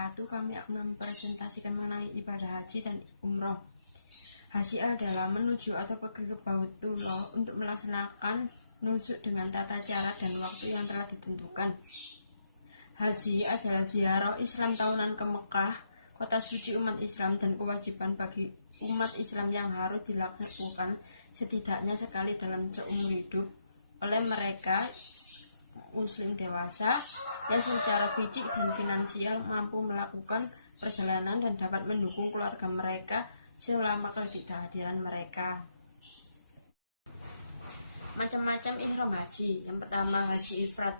wabarakatuh. Kami akan mempresentasikan mengenai ibadah haji dan umroh. Haji adalah menuju atau pergi ke Baitullah untuk melaksanakan nusuk dengan tata cara dan waktu yang telah ditentukan. Haji adalah ziarah Islam tahunan ke Mekah, kota suci umat Islam, dan kewajiban bagi umat Islam yang harus dilakukan setidaknya sekali dalam seumur hidup oleh mereka Muslim dewasa yang secara fisik dan finansial mampu melakukan perjalanan dan dapat mendukung keluarga mereka selama ketidakhadiran mereka. Macam-macam ihram haji. Yang pertama, haji ifrad.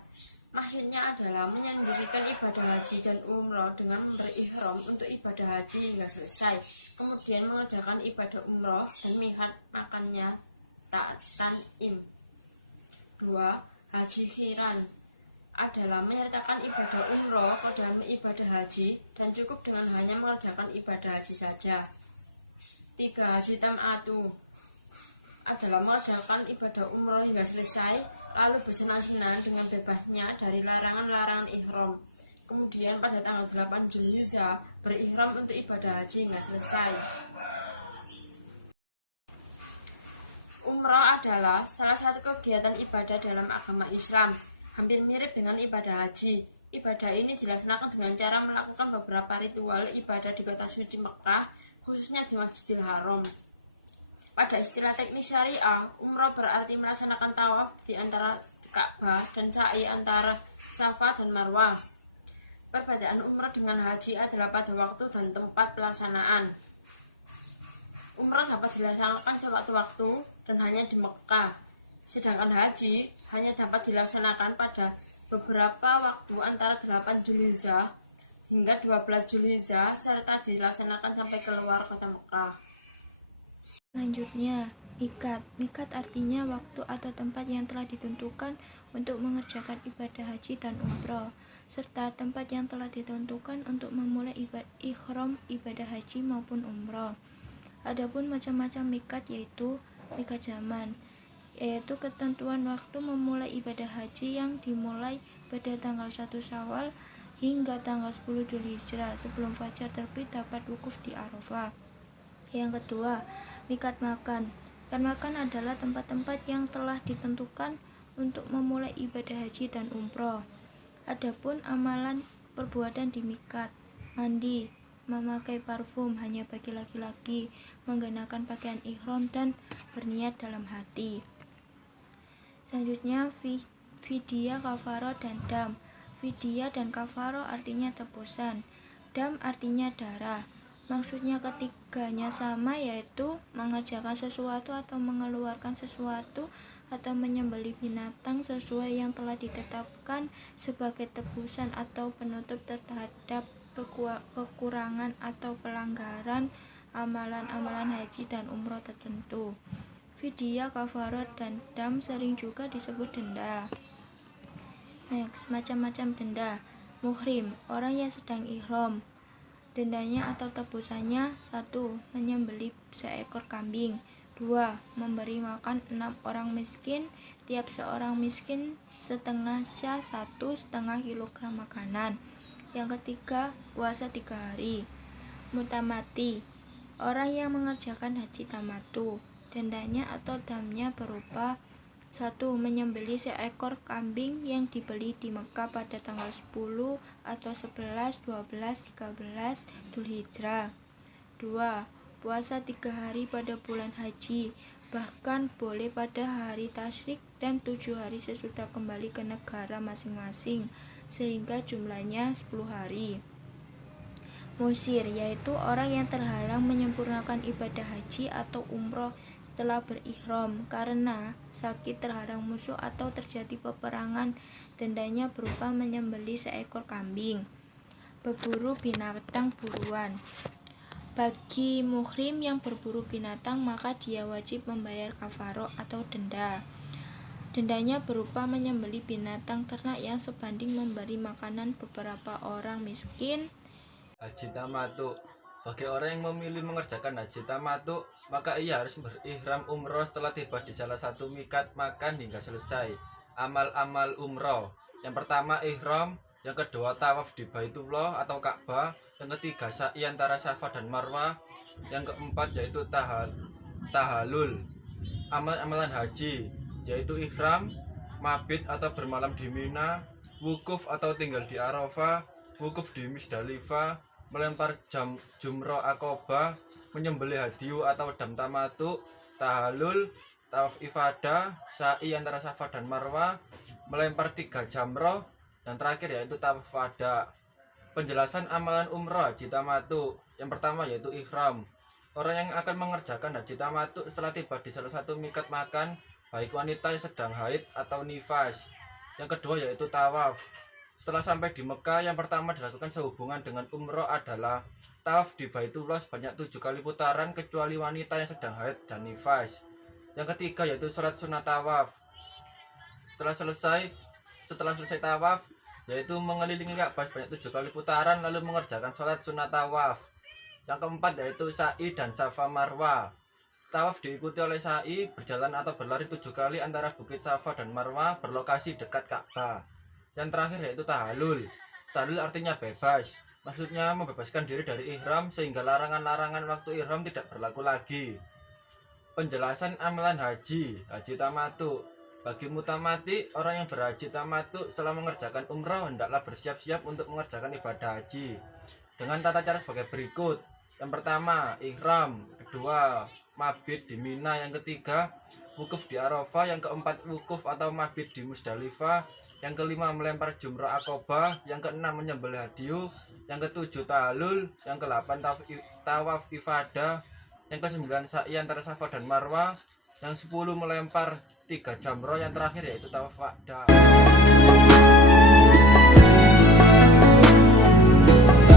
Maksudnya adalah menyendirikan ibadah haji dan umroh dengan berihram untuk ibadah haji hingga selesai, kemudian mengerjakan ibadah umroh dan miqat makannya tanim. 2. Haji khiran adalah menyertakan ibadah umroh ke dalam ibadah haji dan cukup dengan hanya mengerjakan ibadah haji saja. 3. Haji tamatu adalah mengerjakan ibadah umroh hingga selesai, lalu bersenang-senang dengan bebasnya dari larangan-larangan ihram. Kemudian pada tanggal 8 Zulhijjah berihram untuk ibadah haji hingga selesai. Umroh adalah salah satu kegiatan ibadah dalam agama Islam, hampir mirip dengan ibadah haji. Ibadah ini dilaksanakan dengan cara melakukan beberapa ritual ibadah di kota suci Mekah, khususnya di Masjidil Haram. Pada istilah teknis syariah, umroh berarti melaksanakan tawaf di antara Ka'bah dan sa'i antara Safa dan Marwah. Perbedaan umroh dengan haji adalah pada waktu dan tempat pelaksanaan. Umroh dapat dilaksanakan sewaktu-waktu dan hanya di Mekah, sedangkan haji hanya dapat dilaksanakan pada beberapa waktu antara 8 Zulhijjah hingga 12 Zulhijjah serta dilaksanakan sampai keluar kota Mekah. Selanjutnya, miqat. Miqat artinya waktu atau tempat yang telah ditentukan untuk mengerjakan ibadah haji dan umroh, serta tempat yang telah ditentukan untuk memulai ihram ibadah haji maupun umroh. Adapun macam-macam miqat yaitu miqat zaman, yaitu ketentuan waktu memulai ibadah haji yang dimulai pada tanggal 1 Syawal hingga tanggal 10 Dzulhijjah sebelum fajar terbit dapat wukuf di Arafah. Yang kedua, miqat makan. Miqat makan adalah tempat-tempat yang telah ditentukan untuk memulai ibadah haji dan umroh. Adapun amalan perbuatan di miqat: mandi, memakai parfum hanya bagi laki-laki, menggunakan pakaian ihram dan berniat dalam hati. Selanjutnya, fidyah, kafaroh, dan dam. Fidyah dan kafaroh artinya tebusan, dam artinya darah. Maksudnya ketiganya sama, yaitu mengerjakan sesuatu atau mengeluarkan sesuatu atau menyembelih binatang sesuai yang telah ditetapkan sebagai tebusan atau penutup terhadap kekurangan atau pelanggaran amalan-amalan haji dan umroh tertentu. Fidyah, kafaroh, dan dam sering juga disebut denda. Next, macam-macam denda. Muhrim, orang yang sedang ihram. Dendanya atau tebusannya: 1. Menyembelih seekor kambing. 2. Memberi makan 6 orang miskin, tiap seorang miskin setengah sya 1,5 kilogram makanan. Yang ketiga, puasa 3 hari. Mutamati, orang yang mengerjakan haji tamatu. Dendanya atau damnya berupa: 1. Menyembelih seekor kambing yang dibeli di Mekah pada tanggal 10 atau 11, 12, 13 Dzulhijjah. 2. Puasa 3 hari pada bulan haji, bahkan boleh pada hari tasyrik dan 7 hari sesudah kembali ke negara masing-masing, sehingga jumlahnya 10 hari. Musir, yaitu orang yang terhalang menyempurnakan ibadah haji atau umroh setelah berihram karena sakit, terhalang musuh, atau terjadi peperangan. Dendanya berupa menyembelih seekor kambing. Berburu binatang buruan. Bagi muhrim yang berburu binatang, maka dia wajib membayar kafaroh atau denda. Dendanya berupa menyembelih binatang ternak yang sebanding memberi makanan beberapa orang miskin. Haji tamatu. Bagi orang yang memilih mengerjakan haji tamatu, maka ia harus berihram umroh setelah tiba di salah satu miqat makan hingga selesai amal-amal umroh. Yang pertama, ihram. yang kedua tawaf di Baitullah atau Ka'bah, yang ketiga sa'i antara Safa dan Marwah, yang keempat yaitu tahalul. Amalan-amalan haji yaitu ihram, mabit atau bermalam di Mina, wukuf atau tinggal di Arafah, wukuf di Musdalifah, melempar jumroh Aqobah, menyembelih hadiyu atau dam tamatu, tahalul, tawaf ifadah, sa'i antara Safa dan Marwah, melempar 3 jamroh, dan terakhir yaitu tawaf wada. Penjelasan amalan umroh haji tamatu. Yang pertama yaitu ihram. Orang yang akan mengerjakan haji tamatu setelah tiba di salah satu mikat makan, baik wanita yang sedang haid atau nifas. Yang kedua yaitu tawaf. Setelah sampai di Mekah, yang pertama dilakukan sehubungan dengan umroh adalah tawaf di Baitullah sebanyak 7 kali putaran kecuali wanita yang sedang haid dan nifas. Yang ketiga yaitu sholat sunat tawaf. Setelah selesai tawaf, yaitu mengelilingi Ka'bah sebanyak 7 kali putaran lalu mengerjakan sholat sunat tawaf. Yang keempat yaitu sa'i dan Safa Marwah. Tawaf diikuti oleh sa'i, berjalan atau berlari 7 kali antara bukit Safa dan Marwah berlokasi dekat Ka'bah. Yang terakhir yaitu tahalul. Tahalul artinya bebas, maksudnya membebaskan diri dari ihram sehingga larangan-larangan waktu ihram tidak berlaku lagi. Penjelasan amalan haji tamatu. Bagi mutamati, orang yang berhaji tamatu setelah mengerjakan umrah hendaklah bersiap-siap untuk mengerjakan ibadah haji dengan tata cara sebagai berikut. Yang pertama, ihram. Kedua, mabit di Mina. Yang ketiga, wukuf di Arafah. Yang keempat, wukuf atau mabit di Musdalifah. Yang kelima, melempar jumroh Aqobah. Yang keenam, menyembelih hadiyu. Yang ketujuh, tahalul. Yang kedelapan, tawaf ifadah. Yang kesembilan, sa'i antara Safa dan Marwah. Yang 10, melempar 3 jamroh. Yang terakhir yaitu tawaf wada.